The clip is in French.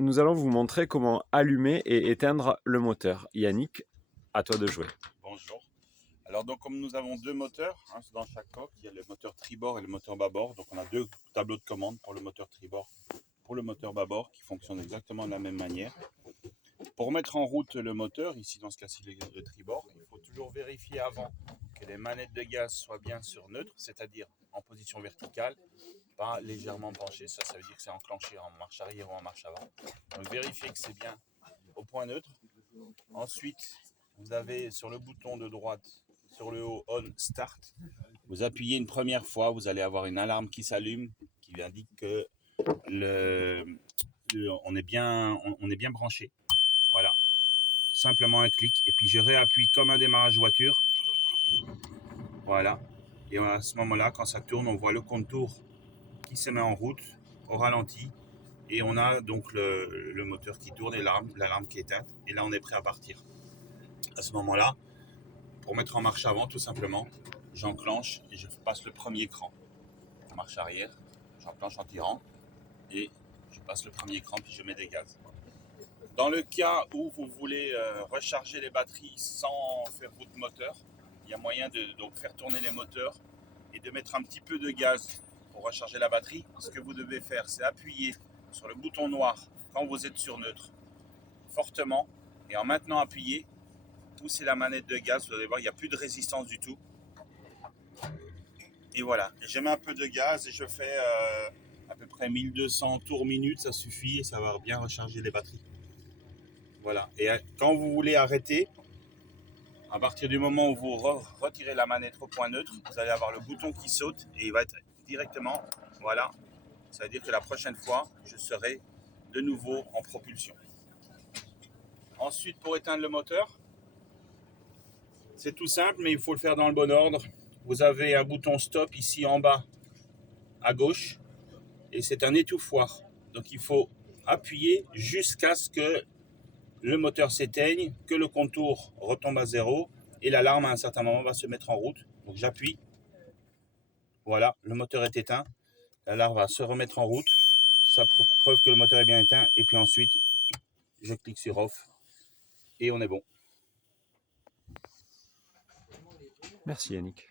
Nous allons vous montrer comment allumer et éteindre le moteur. Yannick, à toi de jouer. Bonjour. Alors donc comme nous avons deux moteurs dans chaque coque, il y a le moteur tribord et le moteur bâbord. Donc on a deux tableaux de commande pour le moteur tribord, pour le moteur bâbord qui fonctionnent exactement de la même manière. Pour mettre en route le moteur, ici dans ce cas-ci le tribord, il faut toujours vérifier avant que les manettes de gaz soient bien sur neutre, c'est-à-dire en position verticale, pas légèrement penchées. Ça veut dire que c'est enclenché en marche arrière ou en marche avant. Donc vérifiez que c'est bien au point neutre. Ensuite, vous avez sur le bouton de droite, sur le haut On Start, vous appuyez une première fois, vous allez avoir une alarme qui s'allume, qui indique que on est bien branché. Voilà, simplement un clic. Et puis je réappuie comme un démarrage voiture. Voilà. Et à ce moment-là, quand ça tourne, on voit le contour qui se met en route au ralenti. Et on a donc le moteur qui tourne et l'alarme qui est éteinte. Et là, on est prêt à partir. À ce moment-là, pour mettre en marche avant, tout simplement, j'enclenche et je passe le premier cran. En marche arrière, j'enclenche en tirant et je passe le premier cran puis je mets des gaz. Dans le cas où vous voulez recharger les batteries sans faire route moteur, il y a moyen de donc faire tourner les moteurs et de mettre un petit peu de gaz pour recharger la batterie. Ce que vous devez faire, c'est appuyer sur le bouton noir quand vous êtes sur neutre fortement et en maintenant appuyé, poussez la manette de gaz, vous allez voir, il n'y a plus de résistance du tout. Et voilà, je mets un peu de gaz et je fais à peu près 1200 tours minute, ça suffit et ça va bien recharger les batteries. Voilà, et quand vous voulez arrêter, à partir du moment où vous retirez la manette au point neutre, vous allez avoir le bouton qui saute et il va être directement, voilà, ça veut dire que la prochaine fois, je serai de nouveau en propulsion. Ensuite, pour éteindre le moteur, c'est tout simple, mais il faut le faire dans le bon ordre. Vous avez un bouton stop ici en bas à gauche et c'est un étouffoir. Donc il faut appuyer jusqu'à ce que le moteur s'éteigne, que le contour retombe à zéro et l'alarme à un certain moment va se mettre en route. Donc j'appuie, voilà, le moteur est éteint, l'alarme va se remettre en route, ça preuve que le moteur est bien éteint et puis ensuite je clique sur off et on est bon. Merci Yannick.